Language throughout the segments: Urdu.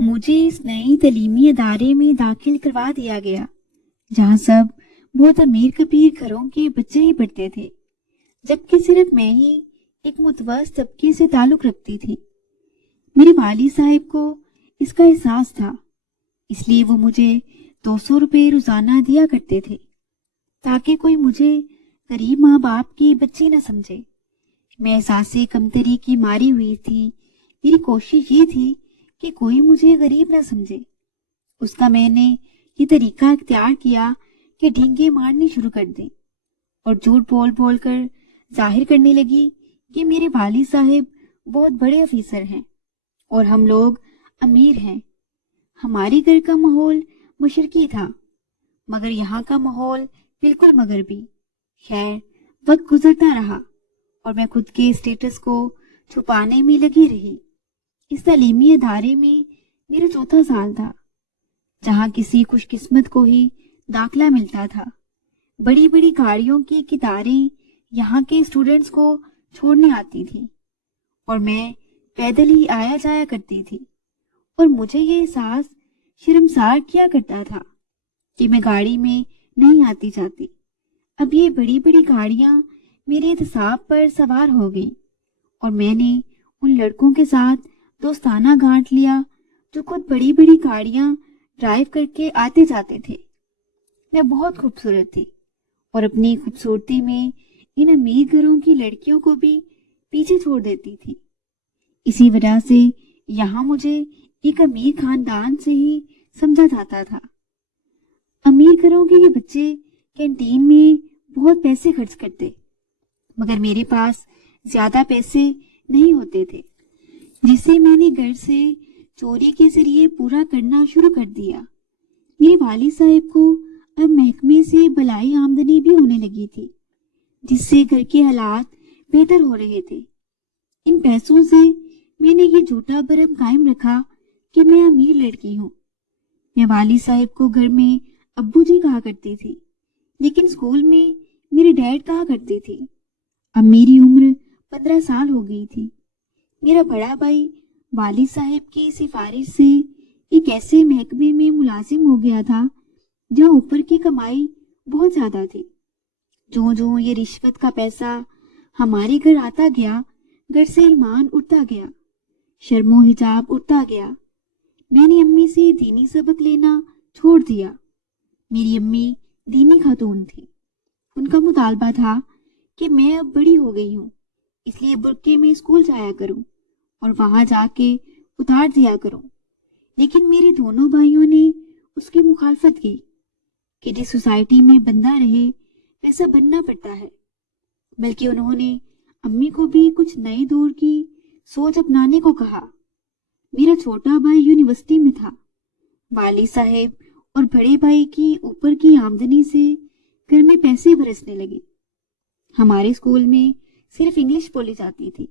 مجھے اس نئے تعلیمی ادارے میں داخل کروا دیا گیا جہاں سب بہت امیر کبیر گھروں کے بچے ہی پڑھتے تھے، جبکہ صرف میں ہی ایک متوسط طبقے سے تعلق رکھتی تھی۔ میرے والد صاحب کو اس کا احساس تھا، اس لیے وہ مجھے 200 روپے روزانہ دیا کرتے تھے تاکہ کوئی مجھے غریب ماں باپ کی بچی نہ سمجھے۔ میں احساس کمتری کی ماری ہوئی تھی۔ میری کوشش یہ تھی کہ کوئی مجھے غریب نہ سمجھے۔ اس کا میں نے یہ طریقہ اختیار کیا کہ ڈھینگے مارنی شروع کر دیں اور جھوٹ بول بول کر ظاہر کرنے لگی کہ میرے والد صاحب بہت بڑے افیسر ہیں اور ہم لوگ امیر ہیں۔ ہمارے گھر کا ماحول مشرقی تھا، مگر یہاں کا ماحول بالکل مغربی۔ خیر، وقت گزرتا رہا اور میں خود کے اسٹیٹس کو چھپانے میں لگی رہی۔ اس تعلیمی ادارے میں میرا چوتھا سال تھا، جہاں کسی خوش قسمت کو ہی داخلہ ملتا تھا۔ بڑی بڑی گاڑیوں کی قطاریں یہاں کے اسٹوڈنٹس کو چھوڑنے آتی تھی اور میں پیدل ہی آیا جایا کرتی تھی، اور مجھے یہ احساس شرمسار کیا کرتا تھا کہ میں گاڑی میں نہیں آتی جاتی۔ اب یہ بڑی بڑی گاڑیاں میرے احتساب پر سوار ہو گئیں اور میں نے ان لڑکوں کے ساتھ دوستانہ گانٹ لیا جو خود بڑی بڑی گاڑیاں ڈرائیو کر کے آتے جاتے تھے۔ میں بہت خوبصورت تھی اور اپنی خوبصورتی میں ان امیر گھروں کی لڑکیوں کو بھی پیچھے چھوڑ دیتی تھی۔ اسی وجہ سے یہاں مجھے ایک امیر خاندان سے ہی سمجھا جاتا تھا۔ امیر گھروں کے یہ بچے کینٹین میں بہت پیسے خرچ کرتے، مگر میرے پاس زیادہ پیسے نہیں ہوتے تھے، جسے میں نے گھر سے چوری کے ذریعے پورا کرنا شروع کر دیا۔ میرے والد صاحب کو اب محکمے سے بلائی آمدنی بھی ہونے لگی تھی، جس سے گھر کے حالات بہتر ہو رہے تھے۔ ان پیسوں سے میں نے یہ جھوٹا بھرم قائم رکھا کہ میں امیر لڑکی ہوں۔ میں والد صاحب کو گھر میں ابو جی کہا کرتی تھی، لیکن اسکول میں میرے ڈیڈ کہا کرتی تھی۔ اب میری عمر 15 سال ہو گئی تھی۔ میرا بڑا بھائی والد صاحب کی سفارش سے ایک ایسے محکمے میں ملازم ہو گیا تھا جہاں اوپر کی کمائی بہت زیادہ تھی۔ جو یہ رشوت کا پیسہ ہمارے گھر آتا گیا، گھر سے ایمان اٹھتا گیا، شرم و حجاب اٹھتا گیا۔ میں نے امی سے دینی سبق لینا چھوڑ دیا۔ میری امی دینی خاتون تھی۔ ان کا مطالبہ تھا کہ میں اب بڑی ہو گئی ہوں، اس لیے برقعے میں اسکول جایا کروں اور وہاں جا کے اتار دیا کروں۔ لیکن میرے دونوں بھائیوں نے اس کی مخالفت کی کہ جس سوسائٹی میں بندہ رہے ویسا بننا پڑتا ہے، بلکہ انہوں نے امی کو بھی کچھ نئے دور کی سوچ اپنانے کو کہا۔ میرا چھوٹا بھائی یونیورسٹی میں تھا۔ والد صاحب اور بڑے بھائی کی اوپر کی آمدنی سے گھر میں پیسے برسنے لگے۔ ہمارے اسکول میں صرف انگلش بولی جاتی تھی۔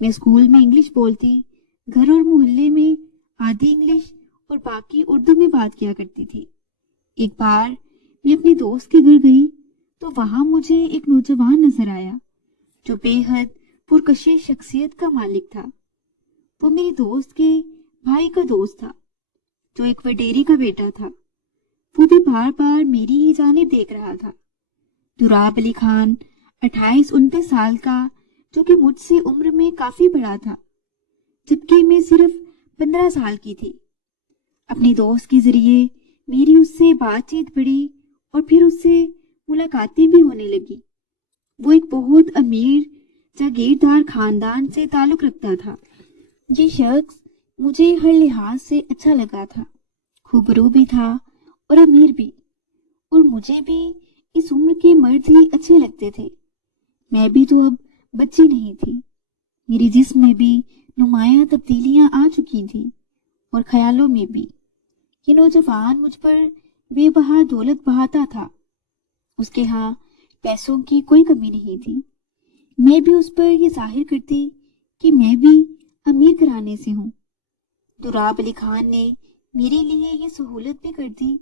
میں اسکول میں انگلش بولتی، گھر اور محلے میں آدھی انگلش اور باقی اردو میں بات کیا کرتی تھی۔ ایک بار میں اپنی دوست کے گھر گئی تو وہاں مجھے ایک نوجوان نظر آیا جو بے حد پرکشش شخصیت کا مالک تھا۔ وہ میری دوست کے بھائی کا دوست تھا جو ایک وڈیری کا بیٹا تھا۔ وہ بھی بار بار میری ہی جانب دیکھ رہا تھا۔ دراب علی خان 28-29 سال کا، جو کہ مجھ سے عمر میں کافی بڑا تھا، جبکہ میں صرف 15 سال کی تھی۔ اپنی دوست کے ذریعے میری اس سے بات چیت بڑھی اور پھر اس سے ملاقاتیں بھی ہونے لگی۔ وہ ایک بہت امیر جاگیردار خاندان سے تعلق رکھتا تھا۔ یہ شخص مجھے ہر لحاظ سے اچھا لگا تھا، خوبرو بھی تھا اور امیر بھی، اور مجھے بھی اس عمر کے مرد ہی اچھے لگتے تھے۔ میں بھی تو اب بچی نہیں تھی، میرے جسم میں بھی نمایاں تبدیلیاں آ چکی تھیں اور خیالوں میں بھی۔ یہ نوجوان مجھ پر بے بہا دولت بہاتا تھا۔ اس کے ہاں پیسوں کی کوئی کمی نہیں تھی۔ میں بھی اس پر یہ ظاہر کرتی کہ میں بھی امیر گھرانے سے ہوں۔ دراب علی خان نے میرے لیے یہ سہولت بھی کر دی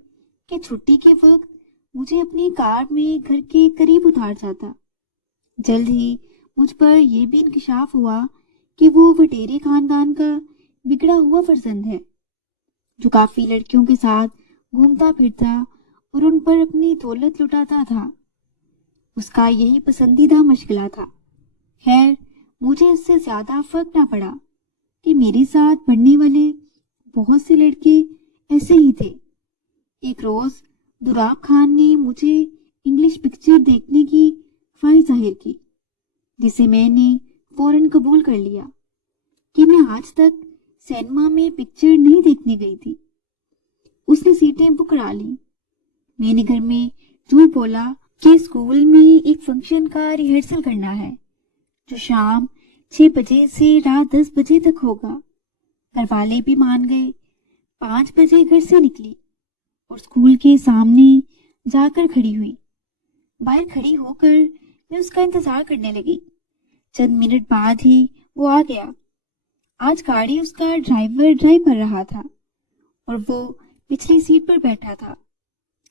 کہ چھٹی کے وقت مجھے اپنی کار میں گھر کے قریب اتار جاتا۔ جلد ہی مجھ پر یہ بھی انکشاف ہوا کہ وہ وڈیرے خاندان کا بگڑا ہوا فرزند ہے۔ جو کافی لڑکیوں کے ساتھ گھومتا پھرتا اور ان پر اپنی دولت لٹاتا تھا۔ اس کا یہی پسندیدہ مشغلہ تھا۔ خیر، مجھے اس سے زیادہ فرق نہ پڑا کہ میرے ساتھ پڑھنے والے بہت سے لڑکے ایسے ہی تھے۔ ایک روز دوراب خان نے مجھے انگلش پکچر دیکھنے کی خواہش ظاہر کی، جسے میں نے فوراً قبول کر لیا کہ میں آج تک سینما میں پکچر نہیں دیکھنے گئی تھی۔ اس نے سیٹیں بک کرا لیں۔ میں نے گھر میں جھوٹ بولا کہ اسکول میں ایک فنکشن کا ریہرسل کرنا ہے جو شام 6 بجے سے رات 10 بجے تک ہوگا۔ گھر والے بھی مان گئے۔ 5 بجے گھر سے نکلی اور اسکول کے سامنے جا کر کھڑی ہوئی۔ باہر کھڑی ہو کر میں اس کا انتظار کرنے لگی۔ چند منٹ بعد ہی وہ آ گیا۔ آج گاڑی اس کا ڈرائیور ڈرائیو کر رہا تھا اور وہ پچھلی سیٹ پر بیٹھا تھا۔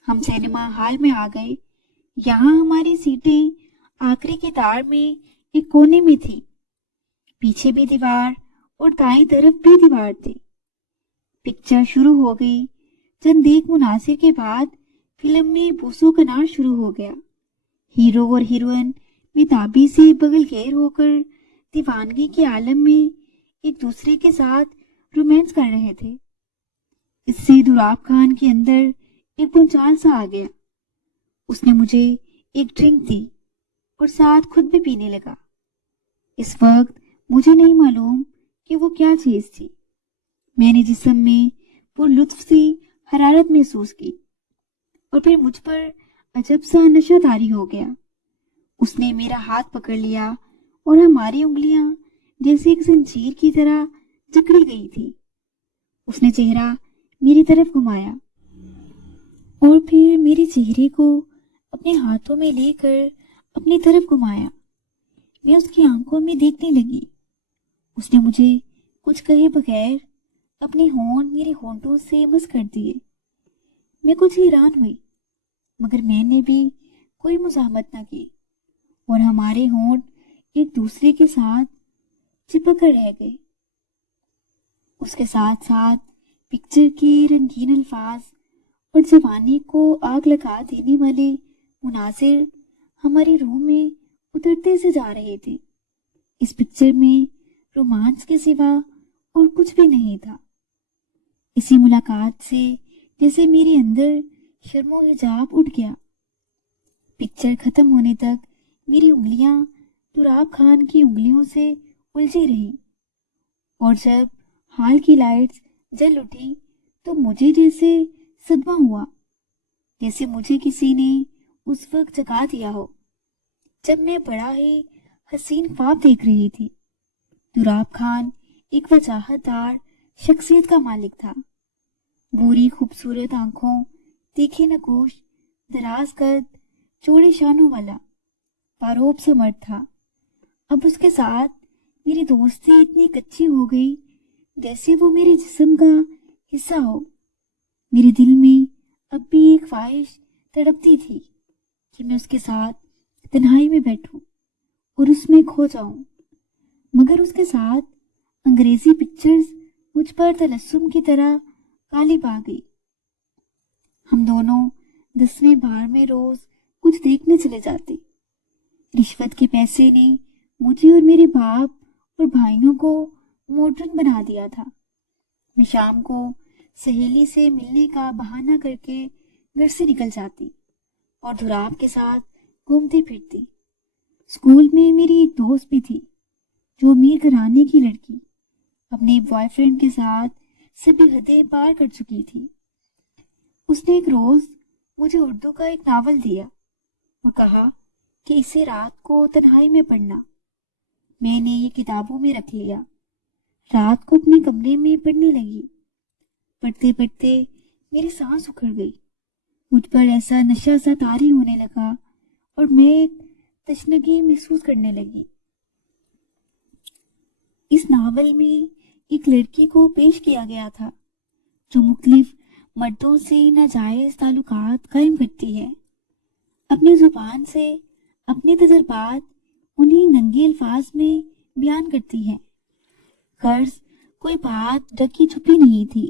ہم سینما ہال میں آ گئے۔ یہاں ہماری سیٹیں آخری قطار میں ایک کونے میں تھی۔ پیچھے بھی دیوار اور دائیں طرف بھی دیوار تھی۔ پکچر شروع ہو گئی۔ چند ایک مناظر کے بعد فلم میں بوسو کا نار شروع ہو گیا۔ ہیرو اور ہیروئن بےتابی سے بغل گیر ہو کر دیوانگی کے عالم میں ایک دوسرے کے ساتھ رومانس کر رہے تھے۔ اس سے دوراب خان کے اندر ایک بھونچال سا آ گیا۔ اس نے مجھے ایک ڈرنک دی اور ساتھ خود بھی پینے لگا۔ اس وقت مجھے نہیں معلوم کہ وہ کیا چیز تھی۔ میں نے جسم میں وہ لطف سی حرارت محسوس کی اور پھر مجھ پر عجب سا نشہ طاری ہو گیا۔ اس نے میرا ہاتھ پکڑ لیا اور ہماری انگلیاں جیسے ایک زنجیر کی طرح جکڑی گئی تھی۔ اس نے چہرہ میری طرف گھمایا اور پھر میرے چہرے کو اپنے ہاتھوں میں لے کر اپنی طرف گھمایا۔ میں اس کی آنکھوں میں دیکھنے لگی۔ اس نے مجھے کچھ کہے بغیر اپنے ہونٹ میرے ہونٹوں سے مس کر دیے۔ میں کچھ حیران ہوئی، مگر میں نے بھی کوئی مزاحمت نہ کی اور ہمارے ہونٹ ایک دوسرے کے ساتھ چپک کر رہ گئے۔ اس کے ساتھ ساتھ پکچر کے رنگین الفاظ اور جوانی کو آگ لگا دینے والے مناظر ہماری روح میں اترتے سے جا رہے تھے۔ اس پکچر میں رومانس کے سوا اور کچھ بھی نہیں تھا۔ اسی ملاقات سے جیسے میرے اندر شرم و حجاب اٹھ گیا۔ پکچر ختم ہونے تک میری انگلیاں دوراب خان کی انگلیوں سے الجھی رہیں اور جب ہال کی لائٹس جل اٹھی تو مجھے جیسے صدمہ ہوا، جیسے مجھے کسی نے اس وقت جگا دیا ہو جب میں بڑا ہی حسین خواب دیکھ رہی تھی۔ دوراب خان ایک وجاہت دار شخصیت کا مالک تھا۔ بھوری خوبصورت آنکھوں، تیکھے نگوش، دراز قد، چوڑے شانوں والا پاروب سا مرد تھا۔ اب اس کے ساتھ میری دوستی اتنی کچی ہو گئی جیسے وہ میرے جسم کا حصہ ہو۔ میرے دل میں اب بھی ایک خواہش تڑپتی تھی کہ میں اس کے ساتھ تنہائی میں بیٹھوں اور اس میں کھو جاؤں، مگر اس کے ساتھ انگریزی پکچرز مجھ پر تلسم کی طرح غالب آ گئی۔ ہم دونوں 10ویں بار میں روز کچھ دیکھنے چلے جاتے۔ رشوت کے پیسے نے مجھے اور میرے باپ اور بھائیوں کو ماڈرن بنا دیا تھا۔ میں شام کو سہیلی سے ملنے کا بہانہ کر کے گھر سے نکل جاتی اور دوراب کے ساتھ گھومتی پھرتی۔ اسکول میں میری ایک دوست بھی تھی جو امیر گھرانے کی لڑکی اپنے بوائے فرینڈ کے ساتھ سبھی حدیں پار کر چکی تھی۔ اس نے ایک روز مجھے اردو کا ایک ناول دیا اور کہا کہ اسے رات کو تنہائی میں پڑھنا۔ میں نے یہ کتابوں میں رکھ لیا۔ رات کو اپنے کمرے میں پڑھنے لگی۔ پڑھتے پڑھتے میری سانس اکھڑ گئی۔ مجھ پر ایسا نشہ سا طاری ہونے لگا اور میں ایک تشنگی محسوس کرنے لگی۔ اس ناول میں ایک لڑکی کو پیش کیا گیا تھا جو مختلف مردوں سے ناجائز تعلقات قائم کرتی ہے، اپنی زبان سے اپنے تجربات انہیں ننگے الفاظ میں بیان کرتی ہے۔ غرض کوئی بات ڈکی چھپی نہیں تھی،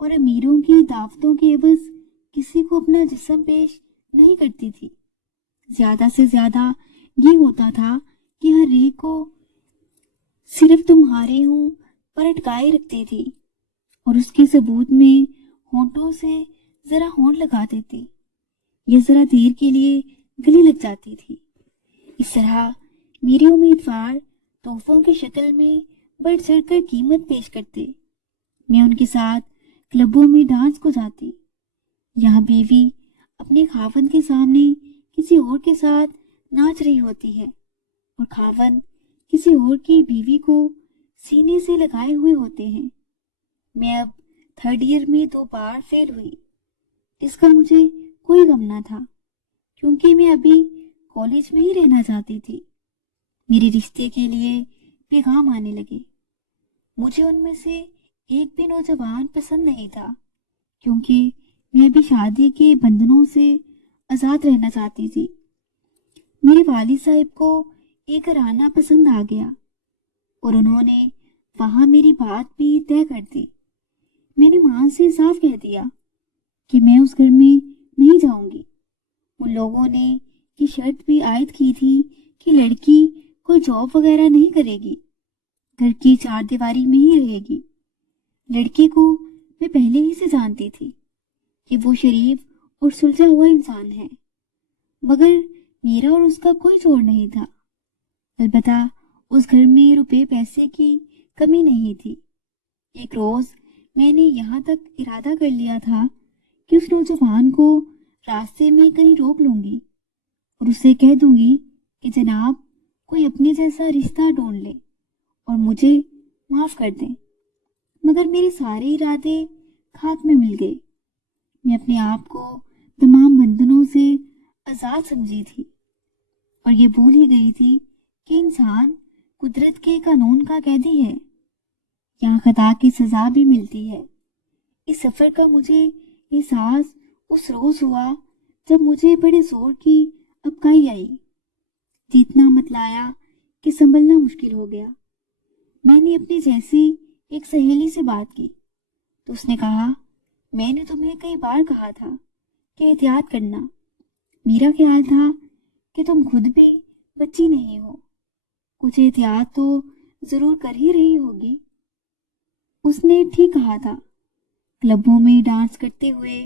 اور امیروں کی دعوتوں کے عوض کسی کو اپنا جسم پیش نہیں کرتی تھی۔ زیادہ سے زیادہ یہ ہوتا تھا کہ ہر ایک کو صرف تمہارے ہوں پر اٹکائے رکھتی تھی اور اس کے ثبوت میں ہونٹوں سے ذرا ہونٹ لگا دیتی یا ذرا دیر کے لیے گلے لگ جاتی تھی۔ اس طرح میرے امیدوار تحفوں کی شکل میں بڑھ چڑھ کر قیمت پیش کرتے۔ میں ان کے ساتھ کلبوں میں ڈانس کو جاتی۔ یہاں بیوی اپنے خاوند کے سامنے کسی اور کے ساتھ ناچ رہی ہوتی ہے اور خاوند کسی اور کی بیوی کو سینے سے لگائے ہوئے ہوتے ہیں۔ میں اب 3rd ایئر میں 2 بار فیل ہوئی۔ اس کا مجھے کوئی غم نہ تھا کیونکہ میں ابھی کالج میں ہی رہنا چاہتی تھی۔ میرے رشتے کے لیے پیغام آنے لگے۔ مجھے ان میں سے ایک بھی نوجوان پسند نہیں تھا کیونکہ میں ابھی شادی کے بندھنوں سے آزاد رہنا چاہتی تھی۔ میرے والد صاحب کو ایک گھرانہ پسند آ گیا اور انہوں نے وہاں میری بات بھی طے کر دی۔ میں نے ماں سے صاف کہہ دیا کہ میں اس گھر میں نہیں جاؤں گی۔ ان لوگوں نے یہ شرط بھی عائد کی تھی کہ لڑکی کوئی جاب وغیرہ نہیں کرے گی، گھر کی 4 دیواری میں ہی رہے گی۔ لڑکے کو میں پہلے ہی سے جانتی تھی کہ وہ شریف اور سلجھا ہوا انسان ہے، مگر میرا اور اس کا کوئی جوڑ نہیں تھا۔ البتہ اس گھر میں روپے پیسے کی کمی نہیں تھی۔ ایک روز میں نے یہاں تک ارادہ کر لیا تھا کہ اس نوجوان کو راستے میں کہیں روک لوں گی اور اسے کہہ دوں گی کہ جناب کوئی اپنے جیسا رشتہ ڈھونڈ لے اور مجھے معاف کر دیں، مگر میرے سارے ارادے خاک میں مل گئے۔ میں اپنے آپ کو تمام بندھنوں سے آزاد سمجھی تھی اور یہ بھول ہی گئی تھی کہ انسان قدرت کے قانون کا قیدی ہے۔ یہاں خطا کی سزا بھی ملتی ہے۔ اس سفر کا مجھے احساس اس روز ہوا جب مجھے بڑے زور کی ابکائی آئی۔ جیتنا متلایا کہ سنبھلنا مشکل ہو گیا۔ میں نے اپنی جیسی ایک سہیلی سے بات کی تو اس نے کہا، میں نے تمہیں کئی بار کہا تھا کہ احتیاط کرنا۔ میرا خیال تھا کہ تم خود بھی بچی نہیں ہو، کچھ احتیاط تو ضرور کر ہی رہی ہوگی۔ اس نے ٹھیک کہا تھا۔ کلبوں میں ڈانس کرتے ہوئے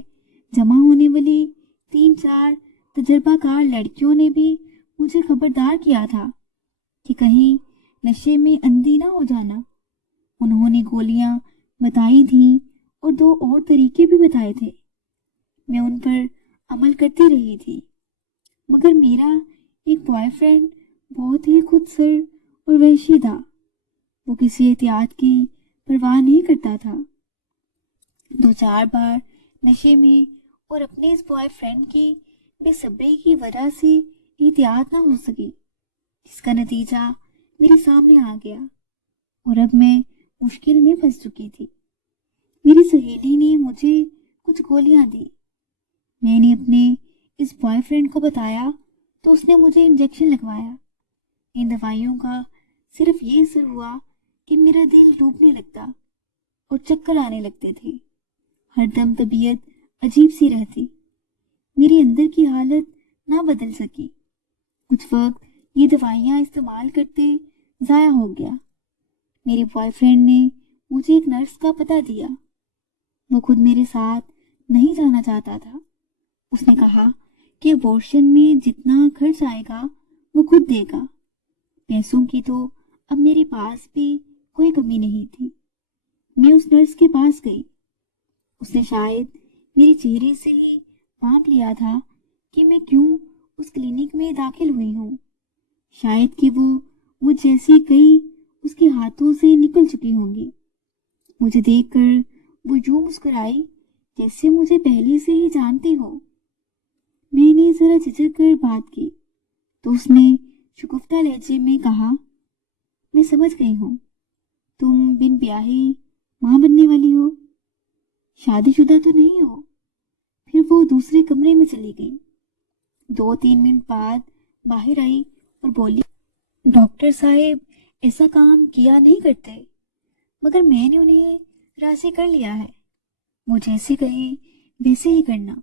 جمع ہونے والی 3-4 تجربہ کار لڑکیوں نے بھی مجھے خبردار کیا تھا کہ کہیں نشے میں اندھی نہ ہو جانا۔ انہوں نے گولیاں بتائی تھیں اور 2 اور طریقے بھی بتائے تھے۔ میں ان پر عمل کرتی رہی تھی، مگر میرا ایک بوائے فرینڈ بہت ہی خود سر اور وحشی تھا۔ وہ کسی احتیاط کی پرواہ نہیں کرتا تھا۔ 2-4 بار نشے میں اور اپنے اس بوائے فرینڈ کی بے صبری کی وجہ سے احتیاط نہ ہو سکی، جس کا نتیجہ میرے سامنے آ گیا اور اب میں مشکل میں پھنس چکی تھی۔ میری سہیلی نے مجھے کچھ گولیاں دی۔ میں نے اپنے اس بوائے فرینڈ کو بتایا تو اس نے مجھے انجیکشن لگوایا۔ ان دوائیوں کا صرف یہ اثر ہوا کہ میرا دل ڈوبنے لگتا اور چکر آنے لگتے تھے۔ ہر دم طبیعت عجیب سی رہتی۔ میری اندر کی حالت نہ بدل سکی۔ کچھ وقت یہ دوائیاں استعمال کرتے ضائع ہو گیا۔ میرے بوائے فرینڈ نے مجھے ایک نرس کا پتہ دیا۔ وہ خود میرے ساتھ نہیں جانا چاہتا تھا۔ اس نے کہا کہ ابورشن میں جتنا خرچ آئے گا وہ خود دے گا۔ پیسوں کی تو اب میرے پاس بھی کوئی کمی نہیں تھی۔ میں اس نرس کے پاس گئی۔ اس نے شاید میرے چہرے سے ہی بھانپ لیا تھا کہ میں کیوں اس کلینک میں داخل ہوئی ہوں۔ شاید کہ وہ مجھ جیسی کئی اس کے ہاتھوں سے نکل چکی ہوں گی۔ مجھے دیکھ کر وہ یوں مسکرائی جیسے مجھے پہلے سے ہی جانتی ہو۔ میں نے ذرا جھجک کر بات کی تو اس نے شگفتہ لہجے میں کہا، میں سمجھ گئی ہوں، تم بن بیاہی ماں بننے والی ہو، شادی شدہ تو نہیں ہو۔ پھر وہ دوسرے کمرے میں چلی گئی۔ 2-3 منٹ بعد باہر آئی اور بولی، ڈاکٹر صاحب ایسا کام کیا نہیں کرتے، مگر میں نے انہیں راضی کر لیا ہے۔ وہ جیسے کہیں ویسے ہی کرنا،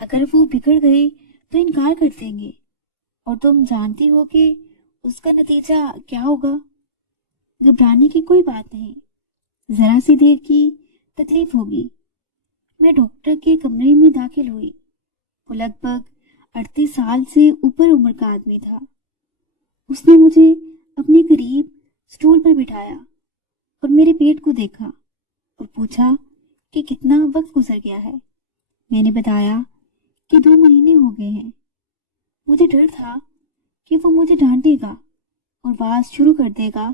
اگر وہ بگڑ گئے تو انکار کر دیں گے، اور تم جانتی ہو کہ اس کا نتیجہ کیا ہوگا۔ گھبرانے کی کوئی بات نہیں، ذرا سی دیر کی تکلیف ہوگی۔ میں ڈاکٹر کے کمرے میں داخل ہوئی۔ وہ لگ بھگ 38 سال سے اوپر عمر کا آدمی تھا۔ اس نے مجھے اپنے قریب سٹول پر بٹھایا اور میرے پیٹ کو دیکھا اور پوچھا کہ کتنا وقت گزر گیا ہے۔ میں نے بتایا کہ 2 مہینے ہو گئے ہیں۔ مجھے ڈر تھا کہ وہ مجھے ڈانٹے گا اور بات شروع کر دے گا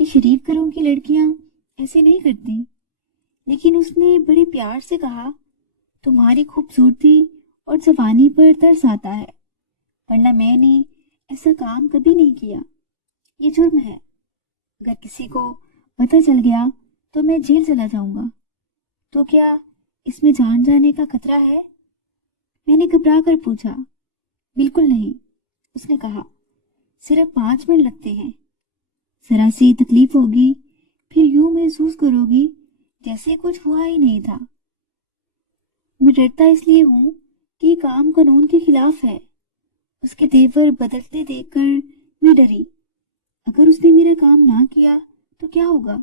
کہ شریف گھروں کی لڑکیاں ایسے نہیں کرتی، لیکن اس نے بڑے پیار سے کہا، تمہاری خوبصورتی اور جوانی پر ترس آتا ہے، ورنہ میں نے ایسا کام کبھی نہیں کیا۔ یہ جرم ہے، اگر کسی کو پتہ چل گیا تو میں جیل چلا جاؤں گا۔ تو کیا اس میں جان جانے کا خطرہ ہے؟ میں نے گھبرا کر پوچھا۔ بالکل نہیں، اس نے کہا، صرف 5 منٹ لگتے ہیں، ذرا سی تکلیف ہوگی، پھر یوں محسوس کرو گی جیسے کچھ ہوا ہی نہیں تھا۔ میں ڈرتا اس لیے ہوں کہ یہ کام قانون کے خلاف ہے۔ اس کے تیور بدلتے دیکھ کر میں ڈری، اگر اس نے میرا کام نہ کیا تو کیا ہوگا؟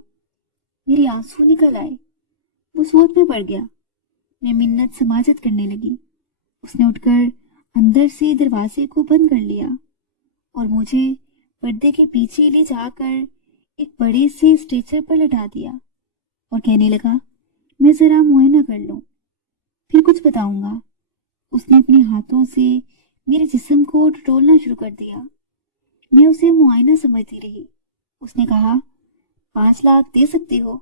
میرے آنسو نکل آئے، وہ سوچ میں پڑ گیا۔ میں منت سماجت کرنے لگی۔ اس نے اٹھ کر اندر سے دروازے کو بند کر لیا اور مجھے پردے کے پیچھے لے جا کر ایک بڑے سے اسٹریچر پر لٹا دیا اور کہنے لگا، میں ذرا معائنہ کر لوں، پھر کچھ بتاؤں گا۔ اس نے اپنے ہاتھوں سے میرے جسم کو ٹٹولنا شروع کر دیا۔ میں اسے معائنہ سمجھتی رہی۔ اس نے کہا، 5 لاکھ دے سکتے ہو؟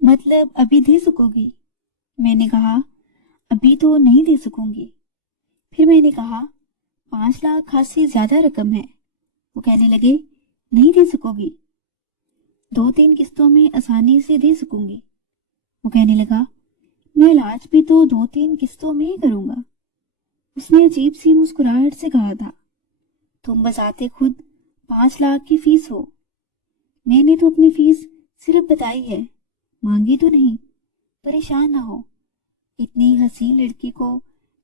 مطلب ابھی دے سکو گی؟ میں نے کہا، ابھی تو نہیں دے سکوں گی۔ پھر میں نے کہا، 5 لاکھ خاصی زیادہ رقم ہے۔ وہ کہنے لگے، نہیں دے سکو گی؟ 2-3 قسطوں میں آسانی سے دے سکوں گی۔ وہ کہنے لگا، میں علاج بھی تو 2-3 قسطوں میں ہی کروں گا۔ اس نے عجیب سی مسکراہٹ سے کہا تھا، تم بذات خود 5 لاکھ کی فیس ہو۔ میں نے تو اپنی فیس صرف بتائی ہے، مانگی تو نہیں۔ پریشان نہ ہو، اتنی حسین لڑکی کو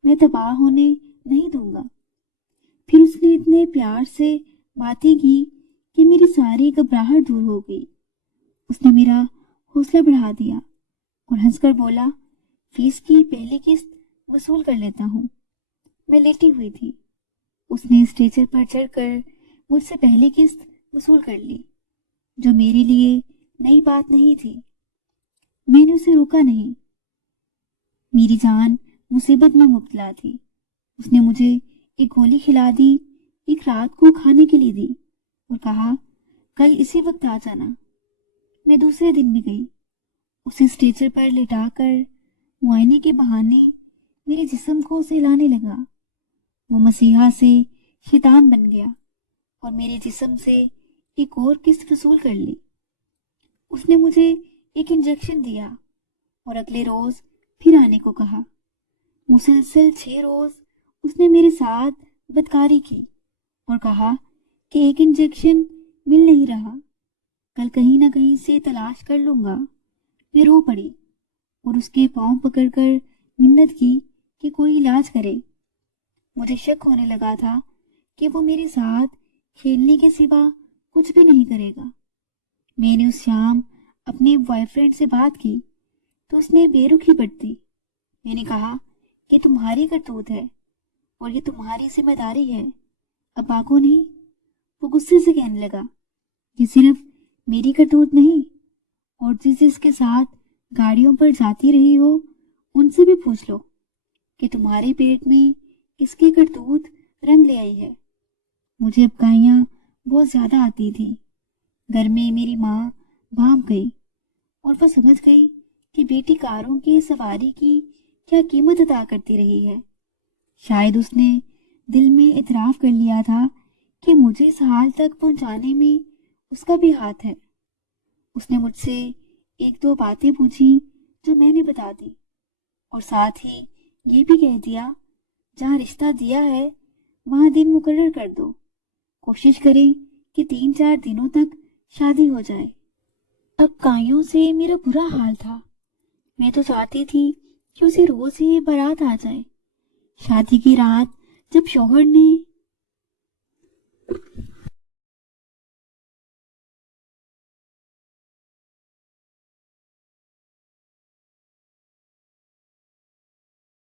میں تباہ ہونے نہیں دوں گا۔ پھر اس نے اتنے پیار سے باتیں کی کہ میری ساری گھبراہٹ دور ہو گئی۔ اس نے میرا حوصلہ بڑھا دیا اور ہنس کر بولا، فیس کی پہلی قسط وصول کر لیتا ہوں۔ میں لیٹی ہوئی تھی۔ اس نے اسٹریچر پر چڑھ کر مجھ سے پہلی قسط وصول کر لی، جو میرے لیے نئی بات نہیں تھی۔ میں نے اسے روکا نہیں، میری جان مصیبت میں مبتلا تھی۔ اس نے مجھے ایک گولی کھلا دی، ایک رات کو کھانے کے لیے دی اور کہا، کل اسی وقت آ جانا۔ میں دوسرے دن بھی گئی۔ اسے اسٹریچر پر لٹا کر معائنے کے بہانے میرے جسم کو سہلانے لگا۔ وہ مسیحا سے شیطان بن گیا اور میرے جسم سے ایک اور قسط وصول کر لی۔ اس نے مجھے ایک انجیکشن دیا اور اگلے روز پھر آنے کو کہا۔ مسلسل 6 روز اس نے میرے ساتھ بدکاری کی اور کہا کہ ایک انجیکشن مل نہیں رہا، کل کہیں نہ کہیں سے تلاش کر لوں گا۔ میں رو پڑی اور اس کے پاؤں پکڑ کر منت کی کہ کوئی علاج کرے۔ مجھے شک ہونے لگا تھا کہ وہ میرے ساتھ کھیلنے کے سوا کچھ بھی نہیں کرے گا۔ میں نے اس شام اپنے بوائے فرینڈ سے بات کی تو اس نے بے رخی برتی۔ میں نے کہا کہ تمہاری کرتوت ہے اور یہ تمہاری ذمہ داری ہے، ابا کو نہیں۔ وہ غصے سے کہنے لگا، یہ صرف میری کرتوت نہیں، اور جس کے ساتھ گاڑیوں پر جاتی رہی ہو ان سے بھی پوچھ لو کہ تمہارے پیٹ میں کس کی کرتوت رنگ لے آئی ہے۔ مجھے ابکائیاں بہت زیادہ آتی تھیں۔ گھر میں میری ماں بھانپ گئی اور وہ سمجھ گئی کہ بیٹی کاروں کی سواری کی کیا قیمت ادا کرتی رہی ہے۔ شاید اس نے دل میں اعتراف کر لیا تھا کہ مجھے اس حال تک پہنچانے میں اس کا بھی ہاتھ ہے۔ اس نے مجھ سے 1-2 باتیں پوچھی جو میں نے بتا دی، اور ساتھ ہی یہ بھی کہہ دیا، جہاں رشتہ دیا ہے وہاں دن مقرر کر دو، کوشش کریں کہ 3-4 دنوں تک شادی ہو جائے۔ اب کائیوں سے میرا برا حال تھا۔ میں تو چاہتی تھی کہ اسے روز ہی بارات آ جائے۔ شادی کی رات جب شوہر نے